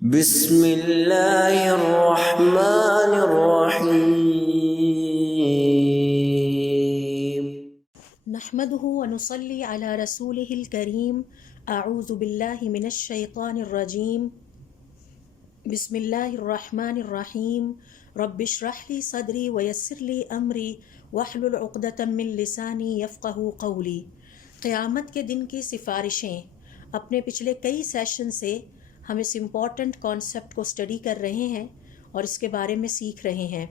بسم اللہ الرحمن الرحیم نحمده ونصلي على رسوله الكريم. اعوذ باللہ من الشیطان الرجیم. بسم اللہ الرحمن الرحیم. رب اشرح لي صدری ویسر لي امری واحلل عقدۃ من لسانی یفقہوا قولی. قیامت کے دن کی سفارشیں. اپنے پچھلے کئی سیشن سے ہم اس امپورٹنٹ کانسیپٹ کو اسٹڈی کر رہے ہیں اور اس کے بارے میں سیکھ رہے ہیں.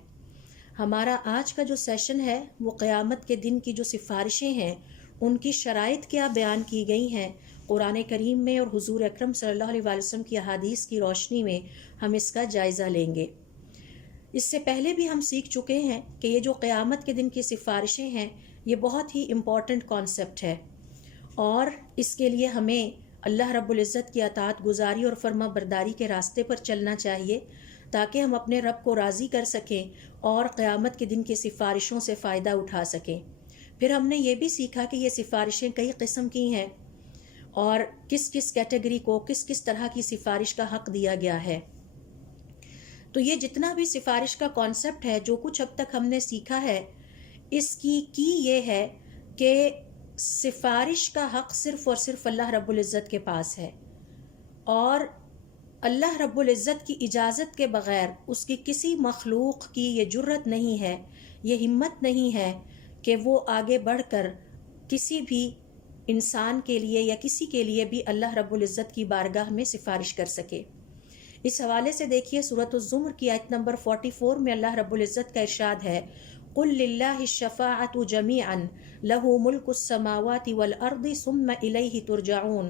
ہمارا آج کا جو سیشن ہے وہ قیامت کے دن کی جو سفارشیں ہیں ان کی شرائط کیا بیان کی گئی ہیں قرآن کریم میں اور حضور اکرم صلی اللہ علیہ وسلم کی احادیث کی روشنی میں ہم اس کا جائزہ لیں گے. اس سے پہلے بھی ہم سیکھ چکے ہیں کہ یہ جو قیامت کے دن کی سفارشیں ہیں یہ بہت ہی امپورٹنٹ کانسیپٹ ہے اور اس کے لیے ہمیں اللہ رب العزت کی اطاعت گزاری اور فرما برداری کے راستے پر چلنا چاہیے تاکہ ہم اپنے رب کو راضی کر سکیں اور قیامت کے دن کی سفارشوں سے فائدہ اٹھا سکیں. پھر ہم نے یہ بھی سیکھا کہ یہ سفارشیں کئی قسم کی ہیں اور کس کس کیٹیگری کو کس کس طرح کی سفارش کا حق دیا گیا ہے. تو یہ جتنا بھی سفارش کا کانسیپٹ ہے جو کچھ اب تک ہم نے سیکھا ہے اس کی یہ ہے کہ سفارش کا حق صرف اور صرف اللہ رب العزت کے پاس ہے اور اللہ رب العزت کی اجازت کے بغیر اس کی کسی مخلوق کی یہ جرت نہیں ہے، یہ ہمت نہیں ہے کہ وہ آگے بڑھ کر کسی بھی انسان کے لیے یا کسی کے لیے بھی اللہ رب العزت کی بارگاہ میں سفارش کر سکے. اس حوالے سے دیکھیے سورۃ الزمر کی آیت نمبر 44 میں اللہ رب العزت کا ارشاد ہے قُلْ لِلَّهِ الشَّفَاعَةُ جَمِيعًا لَهُ مُلْكُ السَّمَاوَاتِ وَالْأَرْضِ ثُمَّ إِلَيْهِ تُرْجَعُونَ.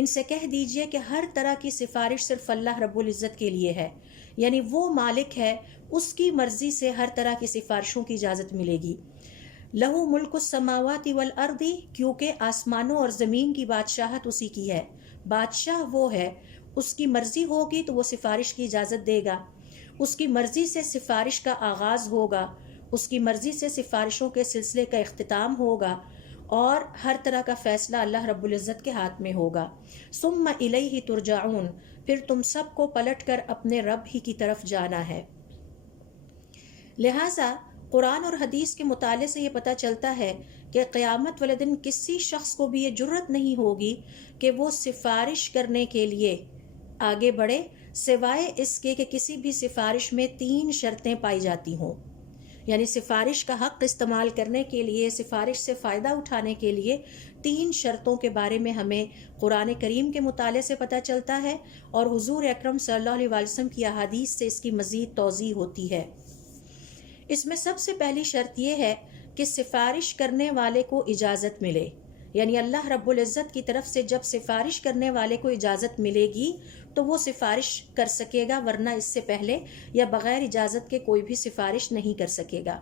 ان سے کہہ دیجئے کہ ہر طرح کی سفارش صرف اللہ رب العزت کے لیے ہے، یعنی وہ مالک ہے، اس کی مرضی سے ہر طرح کی سفارشوں کی اجازت ملے گی. لَهُ مُلْكُ السَّمَاوَاتِ وَالْأَرْضِ، کیونکہ آسمانوں اور زمین کی بادشاہت اسی کی ہے، بادشاہ وہ ہے، اس کی مرضی ہوگی تو وہ سفارش کی اجازت دے گا، اس کی مرضی سے سفارش کا آغاز ہوگا، اس کی مرضی سے سفارشوں کے سلسلے کا اختتام ہوگا اور ہر طرح کا فیصلہ اللہ رب العزت کے ہاتھ میں ہوگا. ثم الیہ ترجعون، پھر تم سب کو پلٹ کر اپنے رب ہی کی طرف جانا ہے. لہٰذا قرآن اور حدیث کے مطالعے سے یہ پتہ چلتا ہے کہ قیامت والے دن کسی شخص کو بھی یہ جرت نہیں ہوگی کہ وہ سفارش کرنے کے لیے آگے بڑھے سوائے اس کے کہ کسی بھی سفارش میں 3 شرطیں پائی جاتی ہوں. یعنی سفارش کا حق استعمال کرنے کے لیے، سفارش سے فائدہ اٹھانے کے لیے 3 شرطوں کے بارے میں ہمیں قرآن کریم کے مطالعے سے پتہ چلتا ہے اور حضور اکرم صلی اللہ علیہ وسلم کی احادیث سے اس کی مزید توضیح ہوتی ہے. اس میں سب سے پہلی شرط یہ ہے کہ سفارش کرنے والے کو اجازت ملے، یعنی اللہ رب العزت کی طرف سے جب سفارش کرنے والے کو اجازت ملے گی تو وہ سفارش کر سکے گا، ورنہ اس سے پہلے یا بغیر اجازت کے کوئی بھی سفارش نہیں کر سکے گا.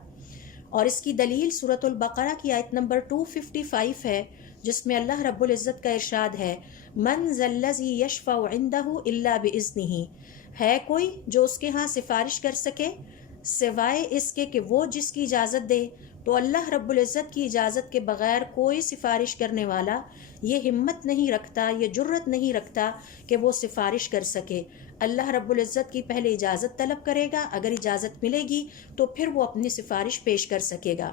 اور اس کی دلیل سورۃ البقرہ کی آیت نمبر 255 ہے جس میں اللہ رب العزت کا ارشاد ہے من ذا الذی یشفع عنده الا باذنہ، ہے کوئی جو اس کے ہاں سفارش کر سکے سوائے اس کے کہ وہ جس کی اجازت دے. تو اللہ رب العزت کی اجازت کے بغیر کوئی سفارش کرنے والا یہ ہمت نہیں رکھتا، یہ جرت نہیں رکھتا کہ وہ سفارش کر سکے. اللہ رب العزت کی پہلے اجازت طلب کرے گا، اگر اجازت ملے گی تو پھر وہ اپنی سفارش پیش کر سکے گا.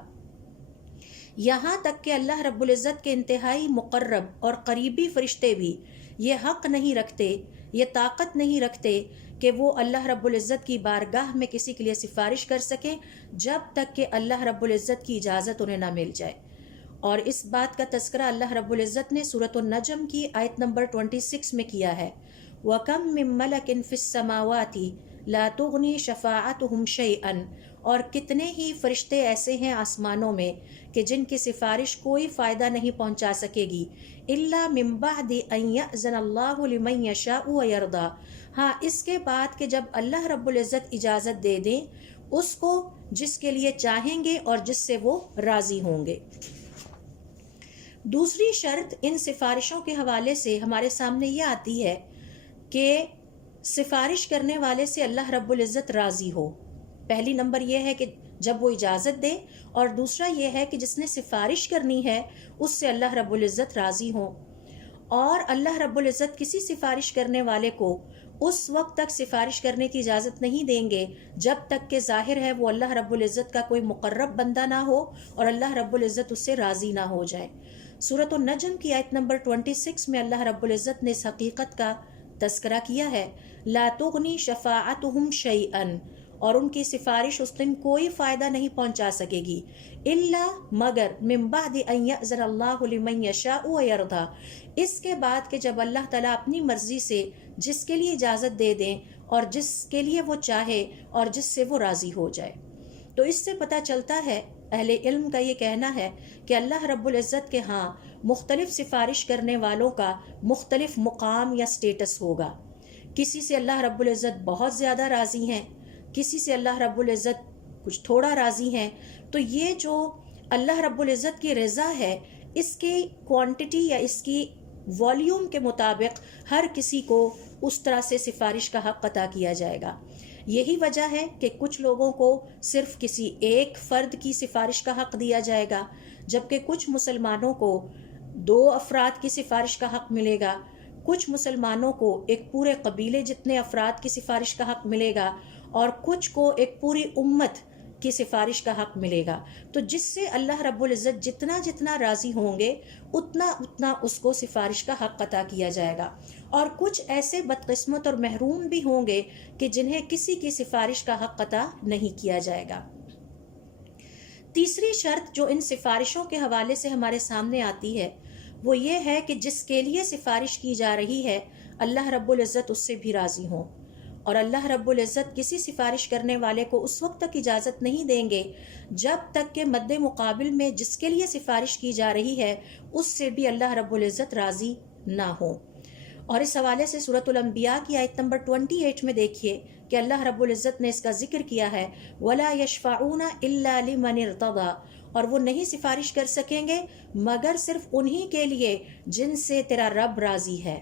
یہاں تک کہ اللہ رب العزت کے انتہائی مقرب اور قریبی فرشتے بھی یہ حق نہیں رکھتے، یہ طاقت نہیں رکھتے کہ وہ اللہ رب العزت کی بارگاہ میں کسی کے لیے سفارش کر سکیں جب تک کہ اللہ رب العزت کی اجازت انہیں نہ مل جائے. اور اس بات کا تذکرہ اللہ رب العزت نے سورۃ النجم کی آیت نمبر 26 میں کیا ہے وَكَم مِّن مَلَكٍ فِي السَّمَاوَاتِ لَا تُغْنِي شَفَاعَتُهُمْ شَيْئًا، اور کتنے ہی فرشتے ایسے ہیں آسمانوں میں کہ جن کی سفارش کوئی فائدہ نہیں پہنچا سکے گی إِلَّا مِن بَعْدِ أَن يَأْذَنَ اللَّهُ لِمَن يَشَاءُ وَيَرْضَى، ہاں اس کے بعد کہ جب اللہ رب العزت اجازت دے دیں اس کو جس کے لیے چاہیں گے اور جس سے وہ راضی ہوں گے. دوسری شرط ان سفارشوں کے حوالے سے ہمارے سامنے یہ آتی ہے کہ سفارش کرنے والے سے اللہ رب العزت راضی ہو. پہلی نمبر یہ ہے کہ جب وہ اجازت دے، اور دوسرا یہ ہے کہ جس نے سفارش کرنی ہے اس سے اللہ رب العزت راضی ہوں. اور اللہ رب العزت کسی سفارش کرنے والے کو اس وقت تک سفارش کرنے کی اجازت نہیں دیں گے جب تک کہ ظاہر ہے وہ اللہ رب العزت کا کوئی مقرب بندہ نہ ہو اور اللہ رب العزت اس سے راضی نہ ہو جائے۔ سورۃ النجم کی آیت نمبر 26 میں اللہ رب العزت نے اس حقیقت کا تذکرہ کیا ہے، لا تغنی شفاعتہم شیئا، اور ان کی سفارش اس دن کوئی فائدہ نہیں پہنچا سکے گی، الا مگر من بعد ان یأذن اللہ لمن یشاء ویرضی، اس کے بعد کہ جب اللہ تعالیٰ اپنی مرضی سے جس کے لیے اجازت دے دیں اور جس کے لیے وہ چاہے اور جس سے وہ راضی ہو جائے۔ تو اس سے پتہ چلتا ہے، اہل علم کا یہ کہنا ہے کہ اللہ رب العزت کے ہاں مختلف سفارش کرنے والوں کا مختلف مقام یا سٹیٹس ہوگا۔ کسی سے اللہ رب العزت بہت زیادہ راضی ہیں، کسی سے اللہ رب العزت کچھ تھوڑا راضی ہیں۔ تو یہ جو اللہ رب العزت کی رضا ہے، اس کی کوانٹٹی یا اس کی والیوم کے مطابق ہر کسی کو اس طرح سے سفارش کا حق عطا کیا جائے گا۔ یہی وجہ ہے کہ کچھ لوگوں کو صرف کسی ایک فرد کی سفارش کا حق دیا جائے گا، جبکہ کچھ مسلمانوں کو 2 افراد کی سفارش کا حق ملے گا، کچھ مسلمانوں کو ایک پورے قبیلے جتنے افراد کی سفارش کا حق ملے گا، اور کچھ کو ایک پوری امت کی سفارش کا حق ملے گا۔ تو جس سے اللہ رب العزت جتنا جتنا راضی ہوں گے اتنا اتنا اس کو سفارش کا حق عطا کیا جائے گا۔ اور کچھ ایسے بدقسمت اور محروم بھی ہوں گے کہ جنہیں کسی کی سفارش کا حق عطا نہیں کیا جائے گا۔ تیسری شرط جو ان سفارشوں کے حوالے سے ہمارے سامنے آتی ہے وہ یہ ہے کہ جس کے لیے سفارش کی جا رہی ہے اللہ رب العزت اس سے بھی راضی ہوں، اور اللہ رب العزت کسی سفارش کرنے والے کو اس وقت تک اجازت نہیں دیں گے جب تک کہ مد مقابل میں جس کے لیے سفارش کی جا رہی ہے اس سے بھی اللہ رب العزت راضی نہ ہو۔ اور اس حوالے سے سورۃ الانبیاء کی آیت نمبر 28 میں دیکھیے کہ اللہ رب العزت نے اس کا ذکر کیا ہے، وَلَا يَشْفَعُونَ إِلَّا لِمَنِ ارْتَضَىٰ، اور وہ نہیں سفارش کر سکیں گے مگر صرف انہی کے لیے جن سے تیرا رب راضی ہے۔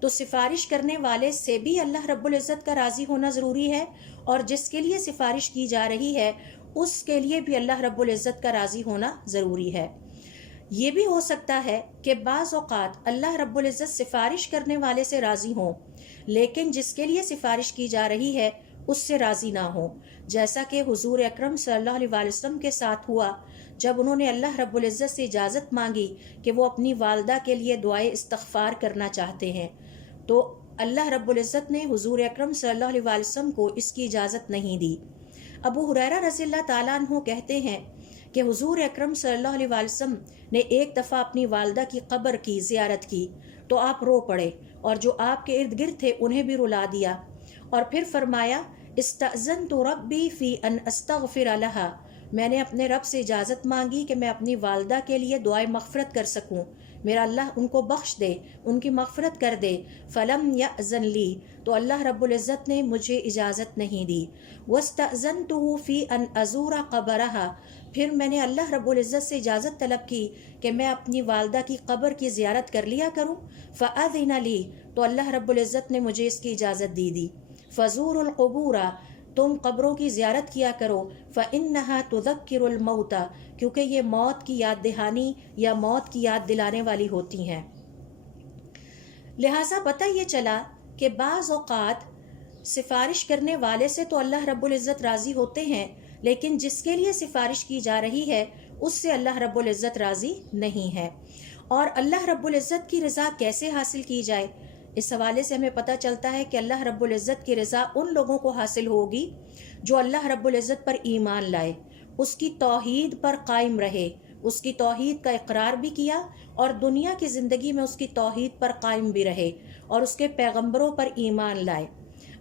تو سفارش کرنے والے سے بھی اللہ رب العزت کا راضی ہونا ضروری ہے، اور جس کے لیے سفارش کی جا رہی ہے اس کے لیے بھی اللہ رب العزت کا راضی ہونا ضروری ہے۔ یہ بھی ہو سکتا ہے کہ بعض اوقات اللہ رب العزت سفارش کرنے والے سے راضی ہوں لیکن جس کے لیے سفارش کی جا رہی ہے اس سے راضی نہ ہو، جیسا کہ حضور اکرم صلی اللہ علیہ وسلم کے ساتھ ہوا جب انہوں نے اللہ رب العزت سے اجازت مانگی کہ وہ اپنی والدہ کے لیے دعائے استغفار کرنا چاہتے ہیں، تو اللہ رب العزت نے حضور اکرم صلی اللہ علیہ وسلم کو اس کی اجازت نہیں دی۔ ابو ہریرہ رضی اللہ تعالیٰ عنہ کہتے ہیں کہ حضور اکرم صلی اللہ علیہ وسلم نے ایک دفعہ اپنی والدہ کی قبر کی زیارت کی تو آپ رو پڑے، اور جو آپ کے ارد گرد تھے انہیں بھی رلا دیا، اور پھر فرمایا استأذنت ربی فی ان استغفر لہا، میں نے اپنے رب سے اجازت مانگی کہ میں اپنی والدہ کے لیے دعائے مغفرت کر سکوں، میرا اللہ ان کو بخش دے، ان کی مغفرت کر دے، فلم یأذن لی، تو اللہ رب العزت نے مجھے اجازت نہیں دی، واستأذنتہ فی ان ازور قبرہا، پھر میں نے اللہ رب العزت سے اجازت طلب کی کہ میں اپنی والدہ کی قبر کی زیارت کر لیا کروں، فأذن لی، تو اللہ رب العزت نے مجھے اس کی اجازت دی، فزور القبور، تم قبروں کی زیارت کیا کرو، فإنها تذکر الموت، کیونکہ یہ موت کی یاد دہانی یا موت کی یاد دلانے والی ہوتی ہیں۔ لہٰذا پتہ یہ چلا کہ بعض اوقات سفارش کرنے والے سے تو اللہ رب العزت راضی ہوتے ہیں لیکن جس کے لیے سفارش کی جا رہی ہے اس سے اللہ رب العزت راضی نہیں ہے۔ اور اللہ رب العزت کی رضا کیسے حاصل کی جائے، اس حوالے سے ہمیں پتہ چلتا ہے کہ اللہ رب العزت کی رضا ان لوگوں کو حاصل ہوگی جو اللہ رب العزت پر ایمان لائے، اس کی توحید پر قائم رہے، اس کی توحید کا اقرار بھی کیا اور دنیا کی زندگی میں اس کی توحید پر قائم بھی رہے اور اس کے پیغمبروں پر ایمان لائے۔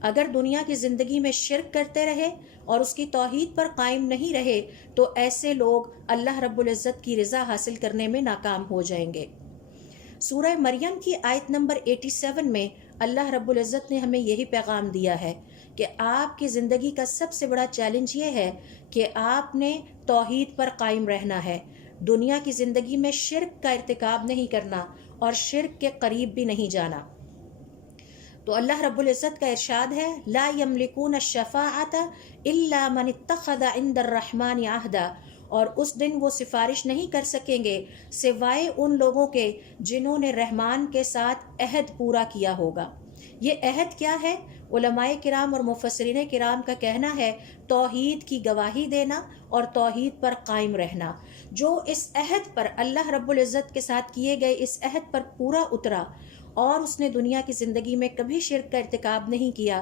اگر دنیا کی زندگی میں شرک کرتے رہے اور اس کی توحید پر قائم نہیں رہے تو ایسے لوگ اللہ رب العزت کی رضا حاصل کرنے میں ناکام ہو جائیں گے۔ سورہ مریم کی آیت نمبر 87 میں اللہ رب العزت نے ہمیں یہی پیغام دیا ہے کہ آپ کی زندگی کا سب سے بڑا چیلنج یہ ہے کہ آپ نے توحید پر قائم رہنا ہے، دنیا کی زندگی میں شرک کا ارتکاب نہیں کرنا اور شرک کے قریب بھی نہیں جانا۔ تو اللہ رب العزت کا ارشاد ہے لا یملکون الشفاعۃ الا من اتخذ عند الرحمن عہدا، اور اس دن وہ سفارش نہیں کر سکیں گے سوائے ان لوگوں کے جنہوں نے رحمان کے ساتھ عہد پورا کیا ہوگا۔ یہ عہد کیا ہے؟ علماء کرام اور مفسرین کرام کا کہنا ہے توحید کی گواہی دینا اور توحید پر قائم رہنا۔ جو اس عہد پر اللہ رب العزت کے ساتھ کیے گئے اس عہد پر پورا اترا اور اس نے دنیا کی زندگی میں کبھی شرک کا ارتکاب نہیں کیا،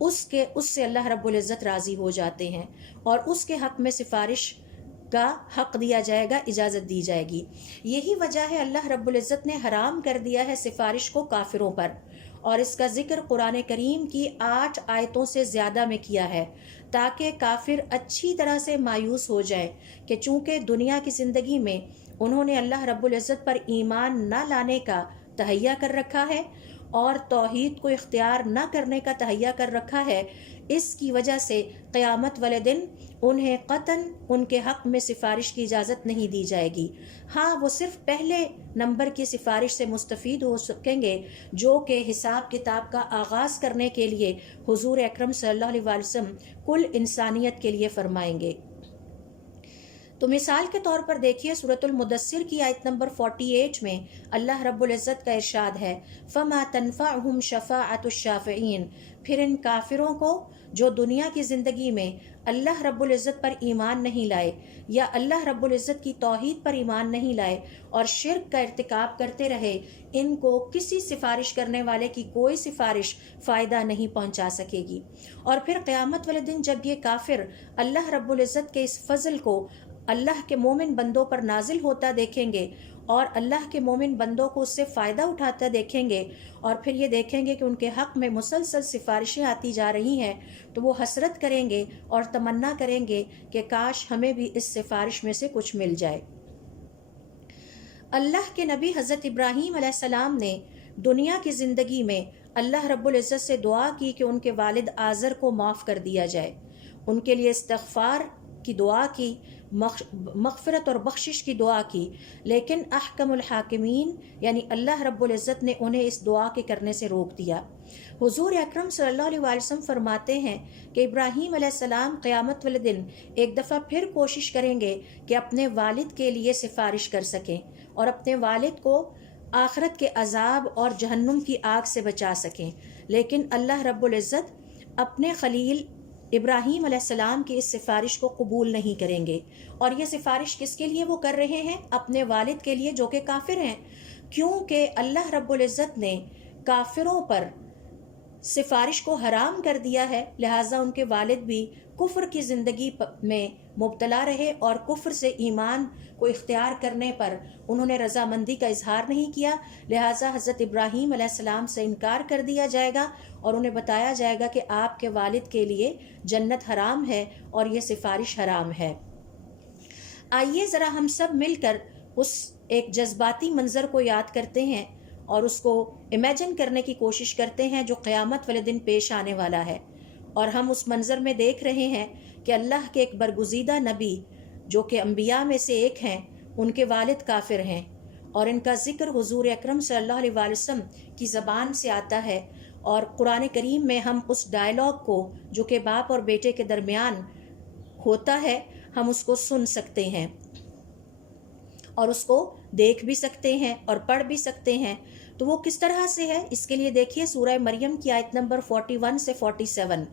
اس سے اللہ رب العزت راضی ہو جاتے ہیں اور اس کے حق میں سفارش کا حق دیا جائے گا، اجازت دی جائے گی۔ یہی وجہ ہے اللہ رب العزت نے حرام کر دیا ہے سفارش کو کافروں پر، اور اس کا ذکر قرآن کریم کی 8 آیتوں سے زیادہ میں کیا ہے تاکہ کافر اچھی طرح سے مایوس ہو جائے کہ چونکہ دنیا کی زندگی میں انہوں نے اللہ رب العزت پر ایمان نہ لانے کا تہیہ کر رکھا ہے اور توحید کو اختیار نہ کرنے کا تہیہ کر رکھا ہے، اس کی وجہ سے قیامت والے دن انہیں قطعاً ان کے حق میں سفارش کی اجازت نہیں دی جائے گی۔ ہاں، وہ صرف پہلے نمبر کی سفارش سے مستفید ہو سکیں گے جو کہ حساب کتاب کا آغاز کرنے کے لیے حضور اکرم صلی اللہ علیہ وسلم کل انسانیت کے لیے فرمائیں گے۔ تو مثال کے طور پر دیکھیے سورۃ المدثر کی آیت نمبر 48 میں اللہ رب العزت کا ارشاد ہے فَمَا تَنْفَعُهُمْ شَفَاعَةُ الشَّافِعِينَ، پھر ان کافروں کو جو دنیا کی زندگی میں اللہ رب العزت پر ایمان نہیں لائے یا اللہ رب العزت کی توحید پر ایمان نہیں لائے اور شرک کا ارتکاب کرتے رہے، ان کو کسی سفارش کرنے والے کی کوئی سفارش فائدہ نہیں پہنچا سکے گی۔ اور پھر قیامت والے دن جب یہ کافر اللہ رب العزت کے اس فضل کو اللہ کے مومن بندوں پر نازل ہوتا دیکھیں گے اور اللہ کے مومن بندوں کو اس سے فائدہ اٹھاتا دیکھیں گے اور پھر یہ دیکھیں گے کہ ان کے حق میں مسلسل سفارشیں آتی جا رہی ہیں، تو وہ حسرت کریں گے اور تمنا کریں گے کہ کاش ہمیں بھی اس سفارش میں سے کچھ مل جائے۔ اللہ کے نبی حضرت ابراہیم علیہ السلام نے دنیا کی زندگی میں اللہ رب العزت سے دعا کی کہ ان کے والد آزر کو معاف کر دیا جائے، ان کے لیے استغفار کی دعا کی، مغفرت اور بخشش کی دعا کی، لیکن احکم الحاکمین یعنی اللہ رب العزت نے انہیں اس دعا کے کرنے سے روک دیا۔ حضور اکرم صلی اللہ علیہ وسلم فرماتے ہیں کہ ابراہیم علیہ السلام قیامت والے دن ایک دفعہ پھر کوشش کریں گے کہ اپنے والد کے لیے سفارش کر سکیں اور اپنے والد کو آخرت کے عذاب اور جہنم کی آگ سے بچا سکیں، لیکن اللہ رب العزت اپنے خلیل ابراہیم علیہ السلام کی اس سفارش کو قبول نہیں کریں گے۔ اور یہ سفارش کس کے لیے وہ کر رہے ہیں؟ اپنے والد کے لیے جو کہ کافر ہیں، کیونکہ اللہ رب العزت نے کافروں پر سفارش کو حرام کر دیا ہے، لہٰذا ان کے والد بھی کفر کی زندگی میں مبتلا رہے اور کفر سے ایمان کو اختیار کرنے پر انہوں نے رضامندی کا اظہار نہیں کیا، لہٰذا حضرت ابراہیم علیہ السلام سے انکار کر دیا جائے گا اور انہیں بتایا جائے گا کہ آپ کے والد کے لیے جنت حرام ہے اور یہ سفارش حرام ہے۔ آئیے ذرا ہم سب مل کر اس ایک جذباتی منظر کو یاد کرتے ہیں اور اس کو امیجن کرنے کی کوشش کرتے ہیں جو قیامت والے دن پیش آنے والا ہے۔ اور ہم اس منظر میں دیکھ رہے ہیں کہ اللہ کے ایک برگزیدہ نبی جو کہ انبیاء میں سے ایک ہیں، ان کے والد کافر ہیں اور ان کا ذکر حضور اکرم صلی اللہ علیہ وسلم کی زبان سے آتا ہے، اور قرآن کریم میں ہم اس ڈائلاگ کو جو کہ باپ اور بیٹے کے درمیان ہوتا ہے ہم اس کو سن سکتے ہیں اور اس کو دیکھ بھی سکتے ہیں اور پڑھ بھی سکتے ہیں۔ تو وہ کس طرح سے ہے، اس کے لیے دیکھیے سورہ مریم کی آیت نمبر 41 سے 47،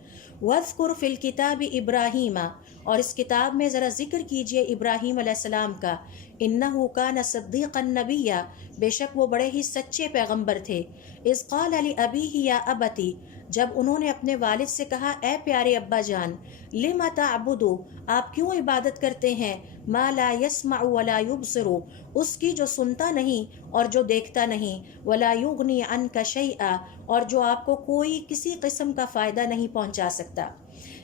وَاذْكُرْ فِي الْكِتَابِ إِبْرَاهِيمَ، اور اس کتاب میں ذرا ذکر کیجئے ابراہیم علیہ السلام کا، إِنَّهُ كَانَ صَدِّيقًا نَبِيًّا، بے شک وہ بڑے ہی سچے پیغمبر تھے، إِذْ قَالَ لِأَبِيهِ يَا أَبَتِ، جب انہوں نے اپنے والد سے کہا اے پیارے ابا جان، لِمَ تَعْبُدُ، آپ کیوں عبادت کرتے ہیں، مَا لَا يَسْمَعُ وَلَا يُبْصِرُ، اس کی جو سنتا نہیں اور جو دیکھتا نہیں، وَلَا يُغْنِي عَنْكَ شَيْئًا، اور جو آپ کو کوئی کسی قسم کا فائدہ نہیں پہنچا سکتا۔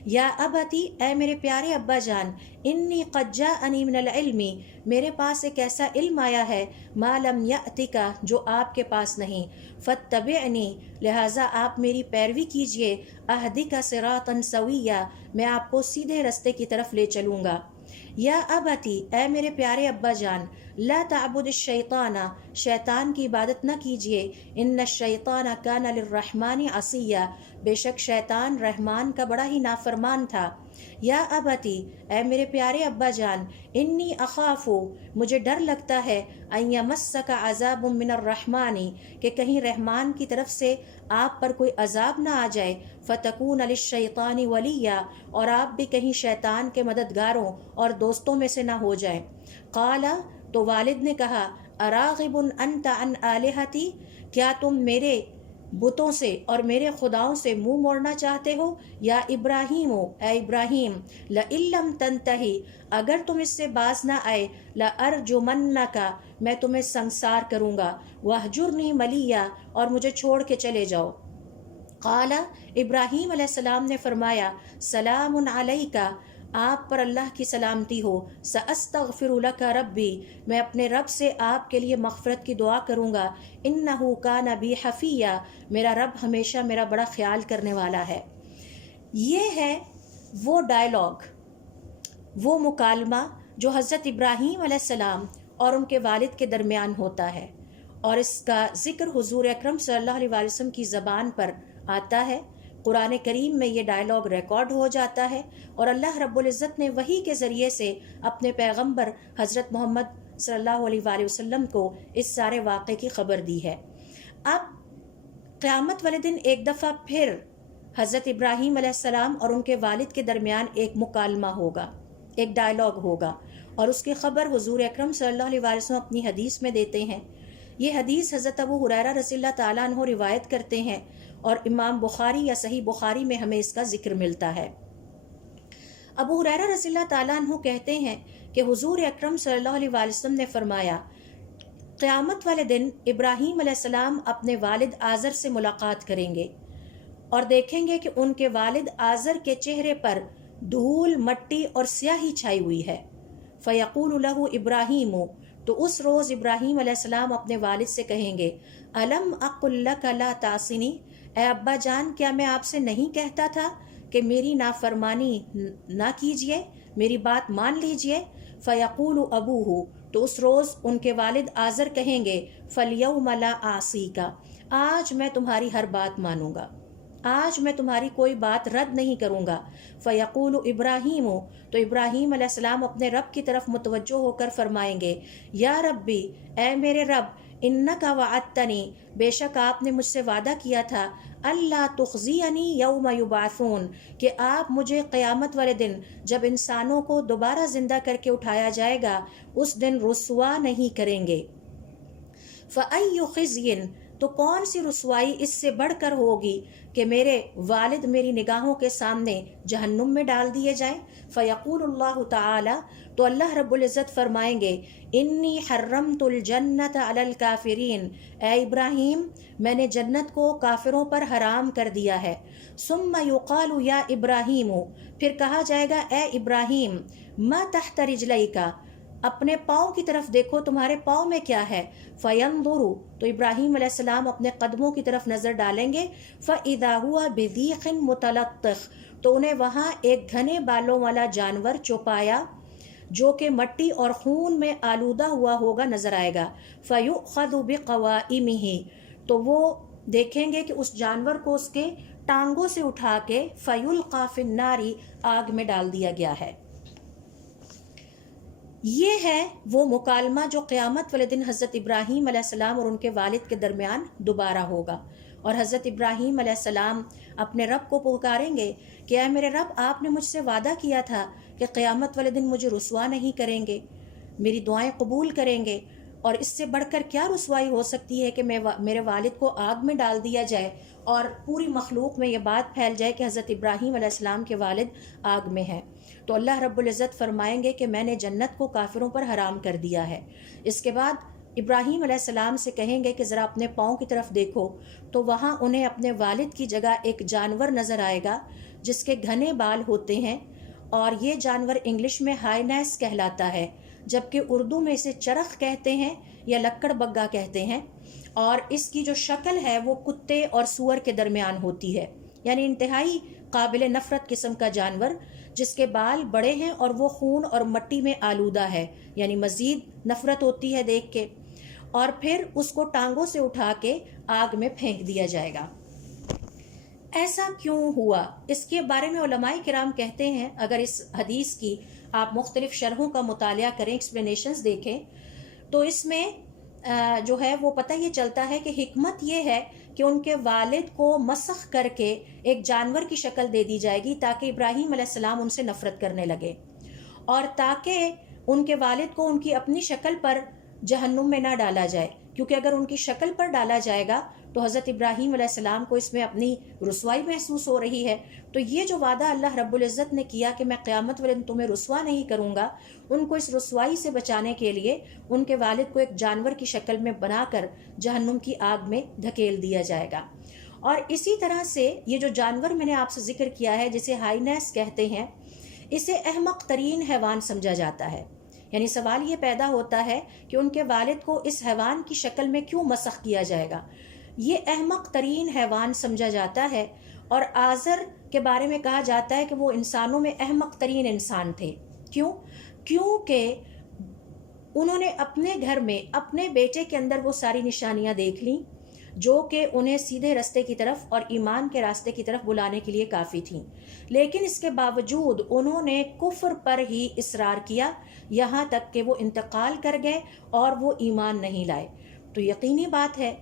یا ابتی، اے میرے پیارے ابا جان، انی قد جاءنی من العلم، میرے پاس ایک ایسا علم آیا ہے، ما لم یأتک، جو آپ کے پاس نہیں، فاتبعنی، لہٰذا آپ میری پیروی کیجئے، اہدک صراطا سویا، میں آپ کو سیدھے رستے کی طرف لے چلوں گا۔ یا ابتی اے میرے پیارے ابا جان، لا تعبد الشیطان شیطان کی عبادت نہ کیجیے، ان الشیطان کان للرحمن عصیا بے شک شیطان رحمان کا بڑا ہی نافرمان تھا۔ یا ابتی اے میرے پیارے ابا جان، انی اخاف مجھے ڈر لگتا ہے، ان یمسک عذاب من الرحمن کہ کہیں رحمان کی طرف سے آپ پر کوئی عذاب نہ آ جائے، فتکون للشیطان ولیا اور آپ بھی کہیں شیطان کے مددگاروں اور دوستوں میں سے نہ ہو جائیں۔ قال تو والد نے کہا، اراغب انت عن آلہتی کیا تم میرے بتوں سے اور میرے خداؤں سے منہ موڑنا چاہتے ہو؟ یا ابراہیم اے ابراہیم، لئن لم تنتہی اگر تم اس سے باز نہ آئے، لارجمنک میں تمہیں سنسار کروں گا، واہجرنی ملیا اور مجھے چھوڑ کے چلے جاؤ۔ قال ابراہیم علیہ السلام نے فرمایا، سلام علیک آپ پر اللہ کی سلامتی ہو، ساستغفر لک ربی میں اپنے رب سے آپ کے لیے مغفرت کی دعا کروں گا، انہ کان بی حفیہ میرا رب ہمیشہ میرا بڑا خیال کرنے والا ہے۔ یہ ہے وہ ڈائلاگ، وہ مکالمہ جو حضرت ابراہیم علیہ السلام اور ان کے والد کے درمیان ہوتا ہے، اور اس کا ذکر حضور اکرم صلی اللہ علیہ وآلہ وسلم کی زبان پر آتا ہے۔ قرآن کریم میں یہ ڈائلاگ ریکارڈ ہو جاتا ہے، اور اللہ رب العزت نے وحی کے ذریعے سے اپنے پیغمبر حضرت محمد صلی اللہ علیہ وآلہ وسلم کو اس سارے واقعے کی خبر دی ہے۔ اب قیامت والے دن ایک دفعہ پھر حضرت ابراہیم علیہ السلام اور ان کے والد کے درمیان ایک مکالمہ ہوگا، ایک ڈائلاگ ہوگا، اور اس کی خبر حضور اکرم صلی اللہ علیہ وآلہ وسلم اپنی حدیث میں دیتے ہیں۔ یہ حدیث حضرت ابو ہریرہ رضی اللہ تعالیٰ عنہ روایت کرتے ہیں، اور امام بخاری یا صحیح بخاری میں ہمیں اس کا ذکر ملتا ہے۔ ابو ہریرہ رضی اللہ تعالیٰ عنہ کہتے ہیں کہ حضور اکرم صلی اللہ علیہ وآلہ وسلم نے فرمایا، قیامت والے دن ابراہیم علیہ السلام اپنے والد آزر سے ملاقات کریں گے اور دیکھیں گے کہ ان کے والد آزر کے چہرے پر دھول، مٹی اور سیاہی چھائی ہوئی ہے۔ فیقول لہ ابراہیم تو اس روز ابراہیم علیہ السلام اپنے والد سے کہیں گے، الم اقل لک لا تعصنی اے ابا جان کیا میں آپ سے نہیں کہتا تھا کہ میری نافرمانی نہ کیجیے، میری بات مان لیجیے۔ فیقول ابوہ تو اس روز ان کے والد آزر کہیں گے، فالیوم لا اعصیک آج میں تمہاری ہر بات مانوں گا، آج میں تمہاری کوئی بات رد نہیں کروں گا۔ فیقول ابراہیم تو ابراہیم علیہ السلام اپنے رب کی طرف متوجہ ہو کر فرمائیں گے، یا ربی اے میرے رب، انک وعدتنی بے شک آپ نے مجھ سے وعدہ کیا تھا، اللہ تخزینی یوم یبعثون کہ آپ مجھے قیامت والے دن جب انسانوں کو دوبارہ زندہ کر کے اٹھایا جائے گا اس دن رسوا نہیں کریں گے۔ فأی خزی تو کون سی رسوائی اس سے بڑھ کر ہوگی کہ میرے والد میری نگاہوں کے سامنے جہنم میں ڈال دیے جائیں۔ فیقول اللہ تعالی تو اللہ رب العزت فرمائیں گے، انی حرمت الجنت علی الکافرین اے ابراہیم میں نے جنت کو کافروں پر حرام کر دیا ہے۔ ثم یقال یا ابراہیم پھر کہا جائے گا اے ابراہیم، ما تحت رجلیک اپنے پاؤں کی طرف دیکھو تمہارے پاؤں میں کیا ہے۔ فینظروا تو ابراہیم علیہ السلام اپنے قدموں کی طرف نظر ڈالیں گے، فاذا هو بذیخ متلطخ تو انہیں وہاں ایک گھنے بالوں والا جانور چوپایا جو کہ مٹی اور خون میں آلودہ ہوا ہوگا نظر آئے گا۔ فیؤخذ بقوائمہ تو وہ دیکھیں گے کہ اس جانور کو اس کے ٹانگوں سے اٹھا کے فیلقی فی النار آگ میں ڈال دیا گیا ہے۔ یہ ہے وہ مکالمہ جو قیامت والے دن حضرت ابراہیم علیہ السلام اور ان کے والد کے درمیان دوبارہ ہوگا، اور حضرت ابراہیم علیہ السلام اپنے رب کو پکاریں گے کہ اے میرے رب آپ نے مجھ سے وعدہ کیا تھا کہ قیامت والے دن مجھے رسوا نہیں کریں گے، میری دعائیں قبول کریں گے، اور اس سے بڑھ کر کیا رسوائی ہو سکتی ہے کہ میرے والد کو آگ میں ڈال دیا جائے اور پوری مخلوق میں یہ بات پھیل جائے کہ حضرت ابراہیم علیہ السلام کے والد آگ میں ہیں۔ تو اللہ رب العزت فرمائیں گے کہ میں نے جنت کو کافروں پر حرام کر دیا ہے۔ اس کے بعد ابراہیم علیہ السلام سے کہیں گے کہ ذرا اپنے پاؤں کی طرف دیکھو، تو وہاں انہیں اپنے والد کی جگہ ایک جانور نظر آئے گا جس کے گھنے بال ہوتے ہیں، اور یہ جانور انگلش میں ہائنیس کہلاتا ہے، جبکہ اردو میں اسے چرخ کہتے ہیں یا لکڑ بگا کہتے ہیں، اور اس کی جو شکل ہے وہ کتے اور سور کے درمیان ہوتی ہے، یعنی انتہائی قابل نفرت قسم کا جانور جس کے بال بڑے ہیں اور وہ خون اور مٹی میں آلودہ ہے، یعنی مزید نفرت ہوتی ہے دیکھ کے، اور پھر اس کو ٹانگوں سے اٹھا کے آگ میں پھینک دیا جائے گا۔ ایسا کیوں ہوا؟ اس کے بارے میں علماء کرام کہتے ہیں، اگر اس حدیث کی آپ مختلف شرحوں کا مطالعہ کریں، ایکسپلینیشنز دیکھیں، تو اس میں جو ہے وہ پتہ یہ چلتا ہے کہ حکمت یہ ہے کہ ان کے والد کو مسخ کر کے ایک جانور کی شکل دے دی جائے گی تاکہ ابراہیم علیہ السلام ان سے نفرت کرنے لگے، اور تاکہ ان کے والد کو ان کی اپنی شکل پر جہنم میں نہ ڈالا جائے، کیونکہ اگر ان کی شکل پر ڈالا جائے گا تو حضرت ابراہیم علیہ السلام کو اس میں اپنی رسوائی محسوس ہو رہی ہے۔ تو یہ جو وعدہ اللہ رب العزت نے کیا کہ میں قیامت والے دن تمہیں رسوا نہیں کروں گا، ان کو اس رسوائی سے بچانے کے لیے ان کے والد کو ایک جانور کی شکل میں بنا کر جہنم کی آگ میں دھکیل دیا جائے گا۔ اور اسی طرح سے یہ جو جانور میں نے آپ سے ذکر کیا ہے جسے ہائنیس کہتے ہیں، اسے احمق ترین حیوان سمجھا جاتا ہے۔ یعنی سوال یہ پیدا ہوتا ہے کہ ان کے والد کو اس حیوان کی شکل میں کیوں مسخ کیا جائے گا؟ یہ احمق ترین حیوان سمجھا جاتا ہے، اور آزر کے بارے میں کہا جاتا ہے کہ وہ انسانوں میں احمق ترین انسان تھے۔ کیوں؟ کیونکہ انہوں نے اپنے گھر میں اپنے بیٹے کے اندر وہ ساری نشانیاں دیکھ لیں جو کہ انہیں سیدھے راستے کی طرف اور ایمان کے راستے کی طرف بلانے کے لیے کافی تھیں، لیکن اس کے باوجود انہوں نے کفر پر ہی اصرار کیا، یہاں تک کہ وہ انتقال کر گئے اور وہ ایمان نہیں لائے۔ تو یقینی بات ہے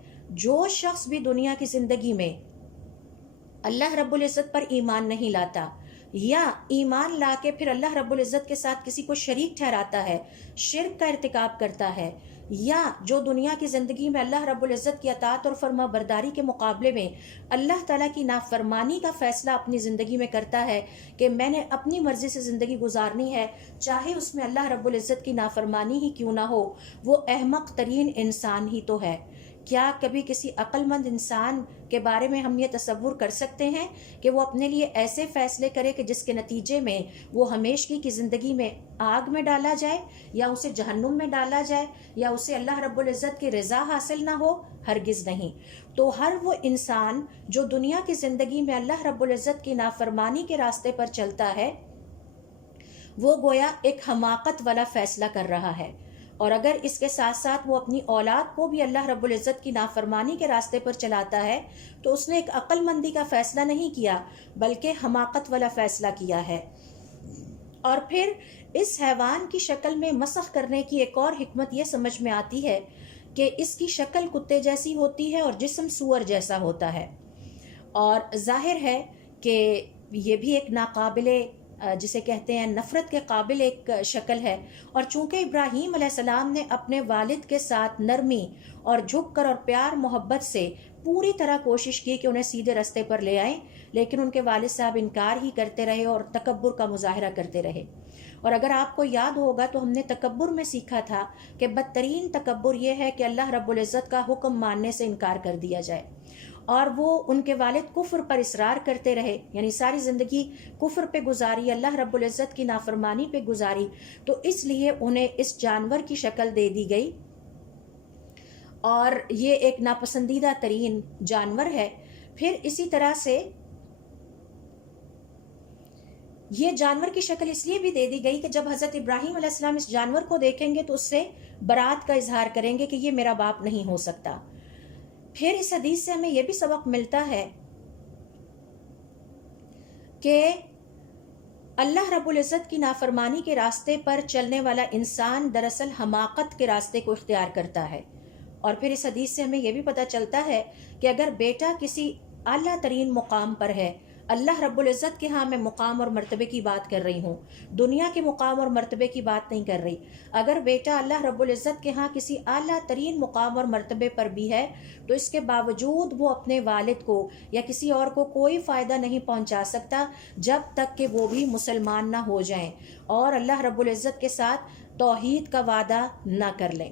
جو شخص بھی دنیا کی زندگی میں اللہ رب العزت پر ایمان نہیں لاتا، یا ایمان لا کے پھر اللہ رب العزت کے ساتھ کسی کو شریک ٹھہراتا ہے، شرک کا ارتکاب کرتا ہے، یا جو دنیا کی زندگی میں اللہ رب العزت کی اطاعت اور فرما برداری کے مقابلے میں اللہ تعالیٰ کی نافرمانی کا فیصلہ اپنی زندگی میں کرتا ہے کہ میں نے اپنی مرضی سے زندگی گزارنی ہے چاہے اس میں اللہ رب العزت کی نافرمانی ہی کیوں نہ ہو، وہ احمق ترین انسان ہی تو ہے۔ کیا کبھی کسی عقل مند انسان کے بارے میں ہم یہ تصور کر سکتے ہیں کہ وہ اپنے لیے ایسے فیصلے کرے کہ جس کے نتیجے میں وہ ہمیشگی کی زندگی میں آگ میں ڈالا جائے، یا اسے جہنم میں ڈالا جائے، یا اسے اللہ رب العزت کی رضا حاصل نہ ہو؟ ہرگز نہیں۔ تو ہر وہ انسان جو دنیا کی زندگی میں اللہ رب العزت کی نافرمانی کے راستے پر چلتا ہے، وہ گویا ایک حماقت والا فیصلہ کر رہا ہے، اور اگر اس کے ساتھ ساتھ وہ اپنی اولاد کو بھی اللہ رب العزت کی نافرمانی کے راستے پر چلاتا ہے تو اس نے ایک عقل مندی کا فیصلہ نہیں کیا بلکہ حماقت والا فیصلہ کیا ہے۔ اور پھر اس حیوان کی شکل میں مسخ کرنے کی ایک اور حکمت یہ سمجھ میں آتی ہے کہ اس کی شکل کتے جیسی ہوتی ہے اور جسم سور جیسا ہوتا ہے، اور ظاہر ہے کہ یہ بھی ایک ناقابل جسے کہتے ہیں نفرت کے قابل ایک شکل ہے، اور چونکہ ابراہیم علیہ السلام نے اپنے والد کے ساتھ نرمی اور جھک کر اور پیار محبت سے پوری طرح کوشش کی کہ انہیں سیدھے راستے پر لے آئیں، لیکن ان کے والد صاحب انکار ہی کرتے رہے اور تکبر کا مظاہرہ کرتے رہے۔ اور اگر آپ کو یاد ہوگا تو ہم نے تکبر میں سیکھا تھا کہ بدترین تکبر یہ ہے کہ اللہ رب العزت کا حکم ماننے سے انکار کر دیا جائے، اور وہ ان کے والد کفر پر اصرار کرتے رہے، یعنی ساری زندگی کفر پہ گزاری، اللہ رب العزت کی نافرمانی پہ گزاری، تو اس لیے انہیں اس جانور کی شکل دے دی گئی، اور یہ ایک ناپسندیدہ ترین جانور ہے۔ پھر اسی طرح سے یہ جانور کی شکل اس لیے بھی دے دی گئی کہ جب حضرت ابراہیم علیہ السلام اس جانور کو دیکھیں گے تو اس سے برات کا اظہار کریں گے کہ یہ میرا باپ نہیں ہو سکتا۔ پھر اس حدیث سے ہمیں یہ بھی سبق ملتا ہے کہ اللہ رب العزت کی نافرمانی کے راستے پر چلنے والا انسان دراصل حماقت کے راستے کو اختیار کرتا ہے۔ اور پھر اس حدیث سے ہمیں یہ بھی پتہ چلتا ہے کہ اگر بیٹا کسی اعلیٰ ترین مقام پر ہے، اللہ رب العزت کے ہاں میں مقام اور مرتبے کی بات کر رہی ہوں، دنیا کے مقام اور مرتبے کی بات نہیں کر رہی، اگر بیٹا اللہ رب العزت کے ہاں کسی اعلیٰ ترین مقام اور مرتبے پر بھی ہے تو اس کے باوجود وہ اپنے والد کو یا کسی اور کو کوئی فائدہ نہیں پہنچا سکتا جب تک کہ وہ بھی مسلمان نہ ہو جائیں اور اللہ رب العزت کے ساتھ توحید کا وعدہ نہ کر لیں۔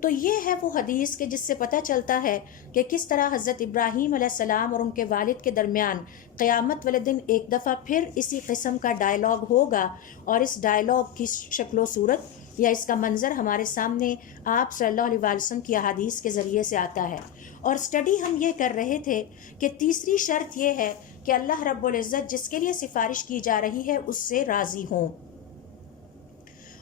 تو یہ ہے وہ حدیث کہ جس سے پتہ چلتا ہے کہ کس طرح حضرت ابراہیم علیہ السلام اور ان کے والد کے درمیان قیامت والے دن ایک دفعہ پھر اسی قسم کا ڈائلاگ ہوگا، اور اس ڈائلاگ کی شکل و صورت یا اس کا منظر ہمارے سامنے آپ صلی اللہ علیہ وسلم کی احادیث کے ذریعے سے آتا ہے۔ اور سٹڈی ہم یہ کر رہے تھے کہ تیسری شرط یہ ہے کہ اللہ رب العزت جس کے لیے سفارش کی جا رہی ہے اس سے راضی ہوں.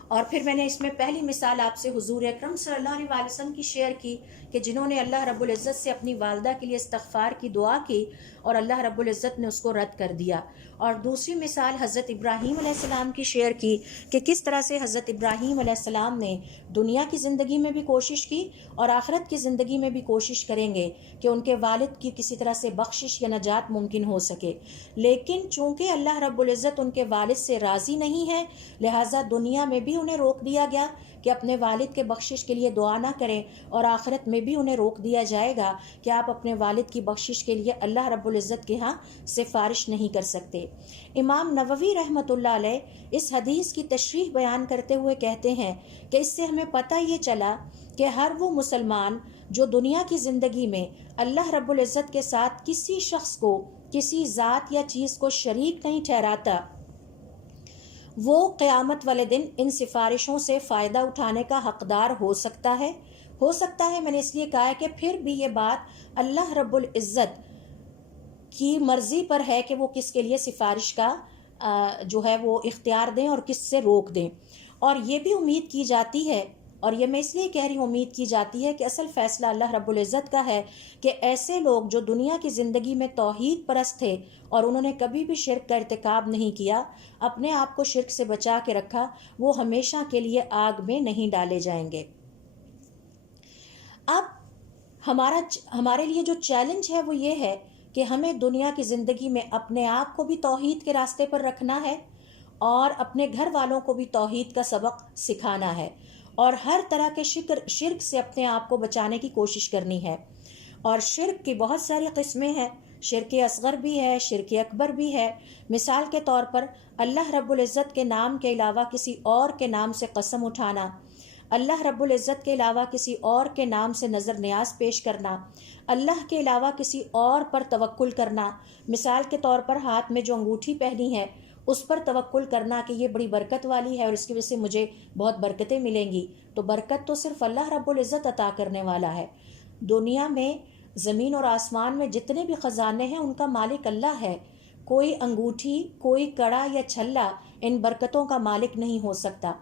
اور پھر میں نے اس میں پہلی مثال آپ سے حضور اکرم صلی اللہ علیہ وسلم کی شیئر کی کہ جنہوں نے اللہ رب العزت سے اپنی والدہ کے لیے استغفار کی دعا کی اور اللہ رب العزت نے اس کو رد کر دیا. اور دوسری مثال حضرت ابراہیم علیہ السلام کی شیئر کی کہ کس طرح سے حضرت ابراہیم علیہ السلام نے دنیا کی زندگی میں بھی کوشش کی اور آخرت کی زندگی میں بھی کوشش کریں گے کہ ان کے والد کی کسی طرح سے بخشش یا نجات ممکن ہو سکے. لیکن چونکہ اللہ رب العزت ان کے والد سے راضی نہیں ہے، لہٰذا دنیا میں بھی انہیں روک دیا گیا کہ اپنے والد کے بخشش کے لیے دعا نہ کریں، اور آخرت میں بھی انہیں روک دیا جائے گا کہ آپ اپنے والد کی بخشش کے لیے اللہ رب العزت کے ہاں سفارش نہیں کر سکتے. امام نووی رحمۃ اللہ علیہ اس حدیث کی تشریح بیان کرتے ہوئے کہتے ہیں کہ اس سے ہمیں پتہ یہ چلا کہ ہر وہ مسلمان جو دنیا کی زندگی میں اللہ رب العزت کے ساتھ کسی شخص کو، کسی ذات یا چیز کو شریک نہیں ٹھہراتا، وہ قیامت والے دن ان سفارشوں سے فائدہ اٹھانے کا حقدار ہو سکتا ہے. میں نے اس لیے کہا ہے کہ پھر بھی یہ بات اللہ رب العزت کی مرضی پر ہے کہ وہ کس کے لیے سفارش کا جو ہے وہ اختیار دیں اور کس سے روک دیں. اور یہ بھی امید کی جاتی ہے، اور یہ میں اس لیے کہہ رہی ہوں امید کی جاتی ہے کہ اصل فیصلہ اللہ رب العزت کا ہے کہ ایسے لوگ جو دنیا کی زندگی میں توحید پرست تھے اور انہوں نے کبھی بھی شرک کا ارتکاب نہیں کیا، اپنے آپ کو شرک سے بچا کے رکھا، وہ ہمیشہ کے لیے آگ میں نہیں ڈالے جائیں گے. اب ہمارے لیے جو چیلنج ہے وہ یہ ہے کہ ہمیں دنیا کی زندگی میں اپنے آپ کو بھی توحید کے راستے پر رکھنا ہے اور اپنے گھر والوں کو بھی توحید کا سبق سکھانا ہے، اور ہر طرح کے شرک سے اپنے آپ کو بچانے کی کوشش کرنی ہے. اور شرک کی بہت ساری قسمیں ہیں، شرک اصغر بھی ہے، شرک اکبر بھی ہے. مثال کے طور پر اللہ رب العزت کے نام کے علاوہ کسی اور کے نام سے قسم اٹھانا، اللہ رب العزت کے علاوہ کسی اور کے نام سے نظر نیاز پیش کرنا، اللہ کے علاوہ کسی اور پر توکل کرنا. مثال کے طور پر ہاتھ میں جو انگوٹھی پہنی ہے اس پر توکل کرنا کہ یہ بڑی برکت والی ہے اور اس کی وجہ سے مجھے بہت برکتیں ملیں گی. تو برکت تو صرف اللہ رب العزت عطا کرنے والا ہے. دنیا میں زمین اور آسمان میں جتنے بھی خزانے ہیں ان کا مالک اللہ ہے. کوئی انگوٹھی، کوئی کڑا یا چھلا ان برکتوں کا مالک نہیں ہو سکتا.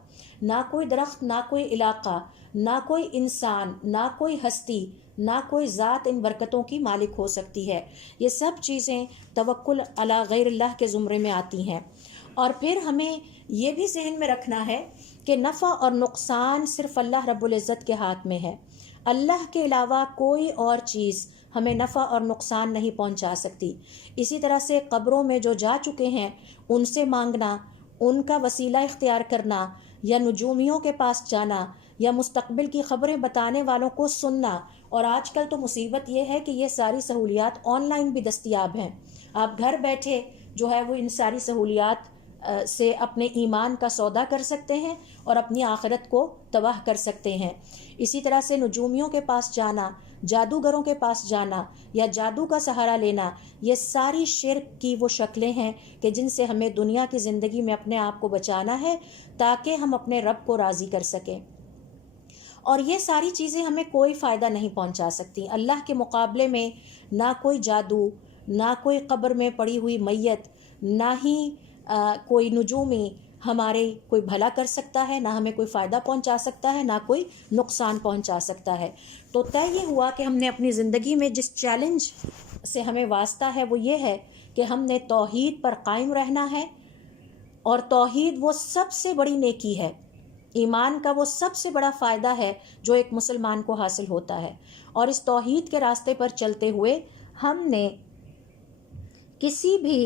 نہ کوئی درخت، نہ کوئی علاقہ، نہ کوئی انسان، نہ کوئی ہستی، نہ کوئی ذات ان برکتوں کی مالک ہو سکتی ہے. یہ سب چیزیں توکل علی غیر اللہ کے زمرے میں آتی ہیں. اور پھر ہمیں یہ بھی ذہن میں رکھنا ہے کہ نفع اور نقصان صرف اللہ رب العزت کے ہاتھ میں ہے. اللہ کے علاوہ کوئی اور چیز ہمیں نفع اور نقصان نہیں پہنچا سکتی. اسی طرح سے قبروں میں جو جا چکے ہیں ان سے مانگنا، ان کا وسیلہ اختیار کرنا، یا نجومیوں کے پاس جانا، یا مستقبل کی خبریں بتانے والوں کو سننا. اور آج کل تو مصیبت یہ ہے کہ یہ ساری سہولیات آن لائن بھی دستیاب ہیں. آپ گھر بیٹھے جو ہے وہ ان ساری سہولیات سے اپنے ایمان کا سودا کر سکتے ہیں اور اپنی آخرت کو تباہ کر سکتے ہیں. اسی طرح سے نجومیوں کے پاس جانا، جادوگروں کے پاس جانا یا جادو کا سہارا لینا، یہ ساری شرک کی وہ شکلیں ہیں کہ جن سے ہمیں دنیا کی زندگی میں اپنے آپ کو بچانا ہے تاکہ ہم اپنے رب کو راضی کر سکیں. اور یہ ساری چیزیں ہمیں کوئی فائدہ نہیں پہنچا سکتی. اللہ کے مقابلے میں نہ کوئی جادو، نہ کوئی قبر میں پڑی ہوئی میت، نہ ہی کوئی نجومی ہمارے کوئی بھلا کر سکتا ہے، نہ ہمیں کوئی فائدہ پہنچا سکتا ہے، نہ کوئی نقصان پہنچا سکتا ہے. تو طے یہ ہوا کہ ہم نے اپنی زندگی میں جس چیلنج سے ہمیں واسطہ ہے وہ یہ ہے کہ ہم نے توحید پر قائم رہنا ہے. اور توحید وہ سب سے بڑی نیکی ہے، ایمان کا وہ سب سے بڑا فائدہ ہے جو ایک مسلمان کو حاصل ہوتا ہے. اور اس توحید کے راستے پر چلتے ہوئے ہم نے کسی بھی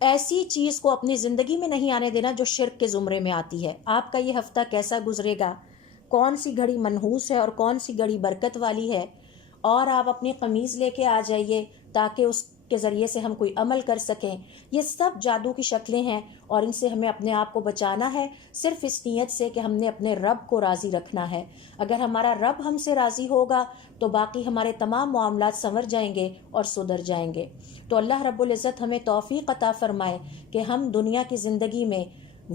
ایسی چیز کو اپنی زندگی میں نہیں آنے دینا جو شرک کے زمرے میں آتی ہے. آپ کا یہ ہفتہ کیسا گزرے گا، کون سی گھڑی منحوس ہے اور کون سی گھڑی برکت والی ہے، اور آپ اپنی قمیض لے کے آ جائیے تاکہ اس کے ذریعے سے ہم کوئی عمل کر سکیں. یہ سب جادو کی شکلیں ہیں اور ان سے ہمیں اپنے آپ کو بچانا ہے صرف اس نیت سے کہ ہم نے اپنے رب کو راضی رکھنا ہے. اگر ہمارا رب ہم سے راضی ہوگا تو باقی ہمارے تمام معاملات سنور جائیں گے اور سدھر جائیں گے. تو اللہ رب العزت ہمیں توفیق عطا فرمائے کہ ہم دنیا کی زندگی میں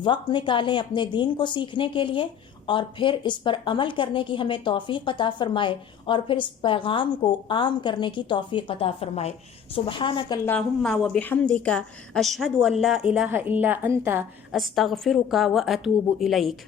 وقت نکالیں اپنے دین کو سیکھنے کے لیے اور پھر اس پر عمل کرنے کی ہمیں توفیق عطا فرمائے اور پھر اس پیغام کو عام کرنے کی توفیق عطا فرمائے۔ سبحانک اللہم و بحمدک اشہد ان لا الہ الا انت استغفرک و اتوب الیک۔